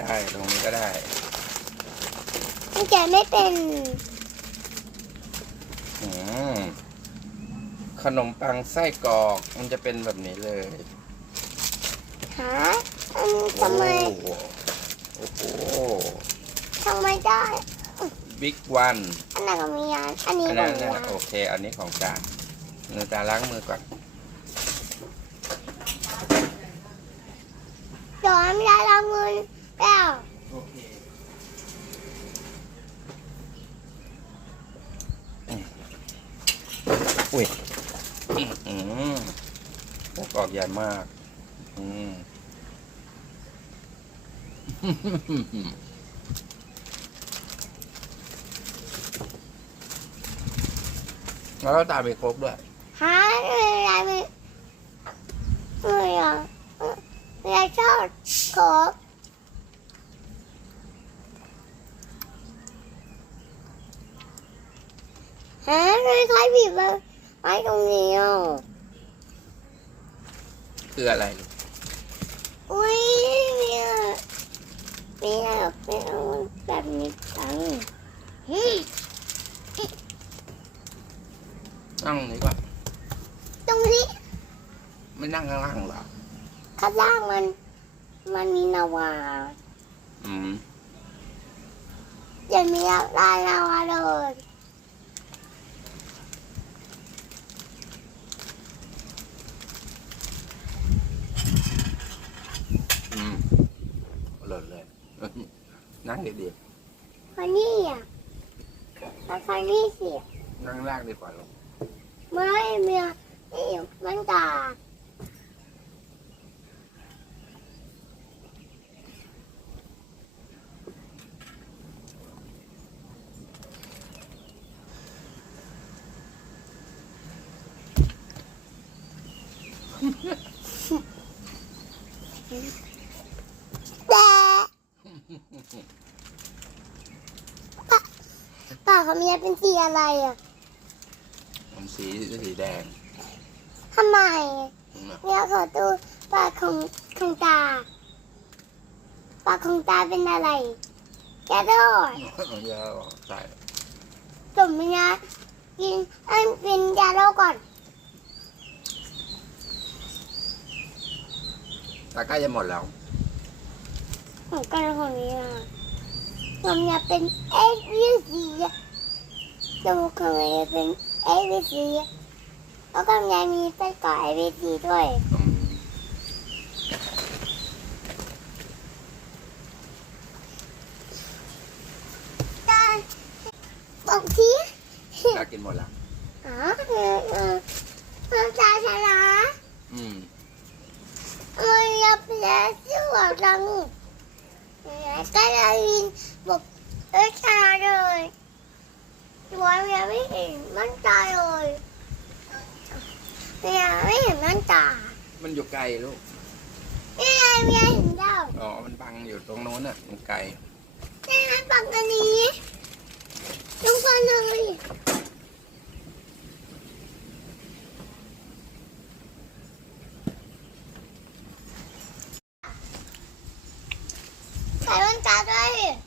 ได้ตรงนี้ก็ได้มันแกะไม่เป็นอืมขนมปังไส้กรอกมันจะเป็นแบบนี้เลยหาอันทำไมโอ้โหทำไมได้บิ๊กวันอันไหนของมียานอันนี้อันขนั้อนงนะยานโอเค อันนี้ของจานเราจะล้างมือก่อนเดี๋ยวน้ำยาล้างมือ แล้วโอเคอุ้ยอืมไส้กรอกใหญ่มาก อืมแล้วก็ตามไปครบด้วยหาอะไรไม่ไม่อะไม่อยากชอบข อหาไม่ใครบีบมาไว้ตรงนี้อะคืออะไรลูกอุ้ยเนี่ยไม่อยากเป็นแบบนี้จังอืมนั่งนี่ก่อนตรงนี้ไม่นั่งข้างล่างเหรอข้างล่างมัน มันมีนาวาอืมอย่ามีลายนาวาเลย อืมหล่นเลย นั่งดีคนนี้อะแล้วคนนี้สิๆนั่งล่างดีกว่าลูกไม่เมียนี่มันตาแต่ ป้าป้าเขามีเป็นสีอะไรอะมันสีสีแดงทำไมอืมเนี่ยขอดูปากของของตา ปากของตาเป็นอะไรแกโดดยาวใส่สมนะกินอันเป็นยาโรคก่อนตาใกล้จะหมดแล้ว ของกันของนี้อะผมอยากเป็นเอวีซีจมูกของนี้เป็นเอวีซีแล้วก็ยังมีไส้กรอกเอวีซีด้วยอืมตาบอกทีตากินหมดแล้วอ๋อเออเออน้ำตาชนะอืมเอ้ยยับแล้วชื่อว่าดัง ก็เลยบอกเออชนะเลยตัวเมียไม่เห็นมันตาเลยเมียไม่เห็นมันตา มันอยู่ไกลลูกนี่ไงเมียเห็นแล้วอ๋อ มันบังอยู่ตรงโน้นน่ะมันไกลนี่ไงปักอันนี้ทุกคนเลย ใส่แว่นตาด้วย